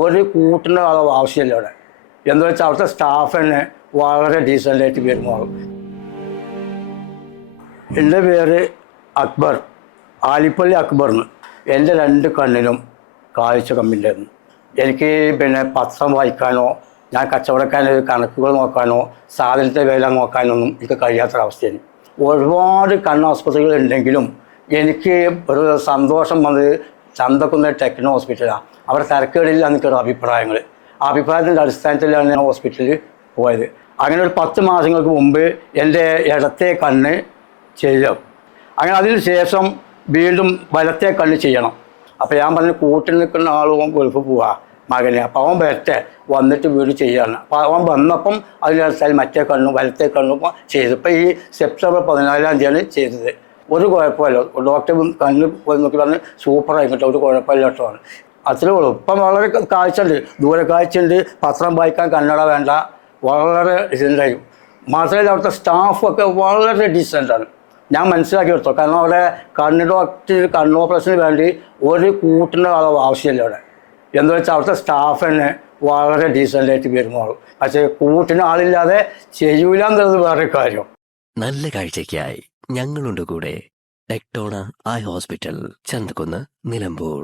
ഒരു കൂട്ടിന്റെ അളവ് ആവശ്യമില്ല അവിടെ. എന്താ വെച്ചാൽ അവിടുത്തെ സ്റ്റാഫ് തന്നെ വളരെ ഡീസന്റായിട്ട് പെരുമാറും. എന്റെ പേര് അക്ബർ ആലിപ്പള്ളി അക്ബറിന് എന്റെ രണ്ട് കണ്ണിലും കാഴ്ച കമ്മില്ലായിരുന്നു എനിക്ക് പിന്നെ പത്രം വായിക്കാനോ ഞാൻ കച്ചവടക്കാരന്റെ കണക്കുകൾ നോക്കാനോ സാധനത്തെ വില നോക്കാനൊന്നും എനിക്ക് കഴിയാത്തൊരവസ്ഥയാണ്. ഒരുപാട് കണ്ണാസ്പത്രികൾ ഉണ്ടെങ്കിലും എനിക്ക് ഒരു സന്തോഷം വന്നത് ചന്തക്കുന്ന ടെക്നോ ഹോസ്പിറ്റലാണ്. അവിടെ തിരക്കുകളില്ല എനിക്കൊരു അഭിപ്രായങ്ങൾ. ആ അഭിപ്രായത്തിന്റെ അടിസ്ഥാനത്തിലാണ് ഞാൻ ഹോസ്പിറ്റലിൽ പോയത്. അങ്ങനെ ഒരു പത്ത് മാസങ്ങൾക്ക് മുമ്പ് എന്റെ ഇടത്തെ കണ്ണ് ചെയ്യാം അങ്ങനെ അതിന് ശേഷം വീണ്ടും വലത്തെ കണ്ണ് ചെയ്യണം. അപ്പോൾ ഞാൻ പറഞ്ഞു കൂട്ടിൽ നിൽക്കുന്ന ആളും ഗൾഫ് പോവാ മകനെ. അപ്പോൾ അവൻ വരട്ടെ വന്നിട്ട് വീട് ചെയ്യാണ് അപ്പോൾ അവൻ വന്നപ്പം അതിനനുസരിച്ച് മറ്റേ കണ്ണും വലത്തെ കണ്ണും ചെയ്തു. ഇപ്പോൾ ഈ സെപ്റ്റംബർ പതിനാലാം തീയതിയാണ് ചെയ്തത്. ഒരു കുഴപ്പമില്ല. ഡോക്ടർ കണ്ണ് നോക്കി പറഞ്ഞ് സൂപ്പറായി കേട്ടോ ഒരു കുഴപ്പമില്ല കേട്ടോ അത്രേ ഉള്ളൂ. ഇപ്പം വളരെ കാഴ്ച ഉണ്ട് ദൂരെ കാഴ്ച ഉണ്ട് പത്രം വായിക്കാൻ കന്നഡ വേണ്ട. വളരെ ഇതുണ്ടായി മാത്രമല്ല അവിടുത്തെ സ്റ്റാഫൊക്കെ വളരെ ഡീസന്റാണ് ഞാൻ മനസ്സിലാക്കി എടുത്തോ കാരണം അവിടെ കണ്ണ് ഡോക്ടർ കണ്ണ് ഓപ്പറേഷന് വേണ്ടി ഒരു കൂട്ടിന്റെ അളവ് ആവശ്യമില്ല അവിടെ. എന്താ വെച്ചാൽ അവിടുത്തെ സ്റ്റാഫ് തന്നെ വളരെ ഡീസന്റായിട്ട് പെരുമാറും. പക്ഷേ കൂട്ടിന് ആളില്ലാതെ ചെയ്യൂല എന്നുള്ളത് വേറെ കാര്യം. നല്ല കാഴ്ചയ്ക്കായി ഞങ്ങളുണ്ട് കൂടെ. ടെക്ടോണ ഐ ഹോസ്പിറ്റൽ ചന്തക്കുന്ന് നിലമ്പൂർ.